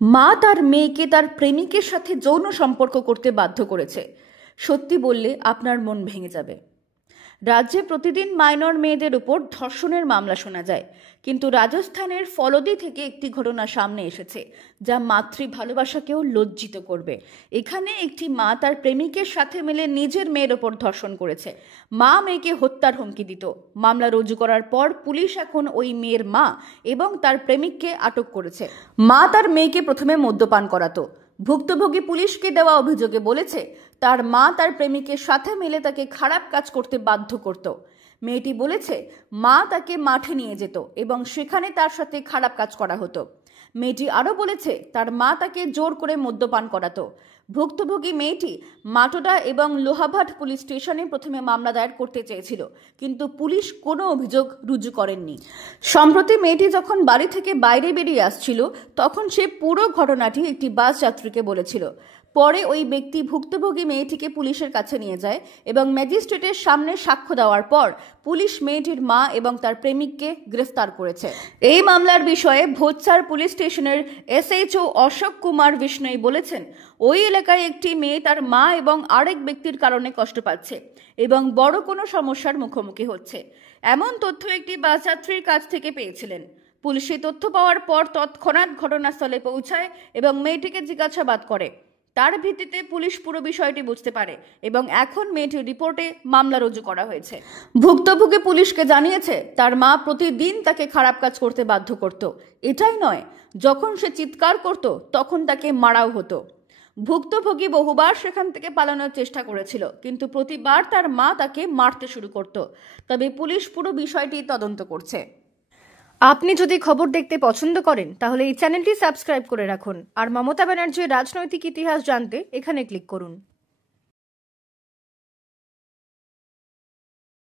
মা তার মেয়েকে তার প্রেমিকের সাথে যৌন সম্পর্ক করতে বাধ্য করেছে। সত্যি বললে আপনার মন ভেঙে যাবে। রাজ্যে প্রতিদিন মাইনর মেয়েদের উপর ধর্ষণের মামলা শোনা যায়, কিন্তু রাজস্থানের ফলদি থেকে একটি ঘটনা সামনে এসেছে যা মাতৃ ভালোবাসাকেও লজ্জিত করবে। এখানে একটি মা তার প্রেমিকের সাথে মিলে নিজের মেয়ের ওপর ধর্ষণ করেছে। মা মেয়েকে হত্যার হুমকি দিত। মামলা রুজু করার পর পুলিশ এখন ওই মেয়ের মা এবং তার প্রেমিককে আটক করেছে। মা তার মেয়েকে প্রথমে মদ্যপান করাতো। ভুক্তভোগী পুলিশকে দেওয়া অভিযোগে বলেছে তার মা তার প্রেমিকের সাথে মিলে তাকে খারাপ কাজ করতে বাধ্য করত। মেয়েটি বলেছে মা তাকে মাঠে নিয়ে যেত এবং সেখানে তার সাথে খারাপ কাজ করা হতো। মেয়েটি আরও বলেছে তার মা তাকে জোর করে মদ্যপান করাতো। ভুক্তভোগী মেয়েটি মাটোডা এবং লোহাভাট পুলিশ স্টেশনে প্রথমে মামলা দায়ের করতে চেয়েছিল, কিন্তু পুলিশ কোনো অভিযোগ রুজু করেননি। সম্প্রতি মেয়েটি যখন বাড়ি থেকে বাইরে বেরিয়ে আসছিল তখন সে পুরো ঘটনাটি একটি বাস যাত্রীকে বলেছিল। পরে ওই ব্যক্তি ভুক্তভোগী মেয়েটিকে পুলিশের কাছে নিয়ে যায় এবং ম্যাজিস্ট্রেটের সামনে সাক্ষ্য দেওয়ার পর পুলিশ মেয়েটির মা এবং তার প্রেমিককে গ্রেফতার করেছে। এই মামলার বিষয়ে ভোজসার পুলিশ স্টেশনের SHO অশোক কুমার বিষ্ণই বলেছেন, ওই এলাকায় একটি মেয়ে তার মা এবং আরেক ব্যক্তির কারণে কষ্ট পাচ্ছে এবং বড় কোনো সমস্যার মুখোমুখি হচ্ছে। এমন তথ্য একটি বাস যাত্রীর কাছ থেকে পেয়েছিলেন। পুলিশ এই তথ্য পাওয়ার পর তৎক্ষণাৎ ঘটনাস্থলে পৌঁছায় এবং মেয়েটিকে জিজ্ঞাসাবাদ করে। তার ভিত্তিতে পুলিশ পুরো বিষয়টি বুঝতে পারে এবং এখন মেয়েটির রিপোর্টে মামলা রুজু করা হয়েছে। ভুক্তভোগী পুলিশকে জানিয়েছে তার মা প্রতিদিন তাকে খারাপ কাজ করতে বাধ্য করত। এটাই নয়, যখন সে চিৎকার করত তখন তাকে মারাও হতো। ভুক্তভোগী বহুবার সেখান থেকে পালানোর চেষ্টা করেছিল, কিন্তু প্রতিবার তার মা তাকে মারতে শুরু করত। তবে পুলিশ পুরো বিষয়টি তদন্ত করছে। আপনি যদি খবর দেখতে পছন্দ করেন তাহলে এই চ্যানেলটি সাবস্ক্রাইব করে রাখুন আর মমতা ব্যানার্জির রাজনৈতিক ইতিহাস জানতে এখানে ক্লিক করুন।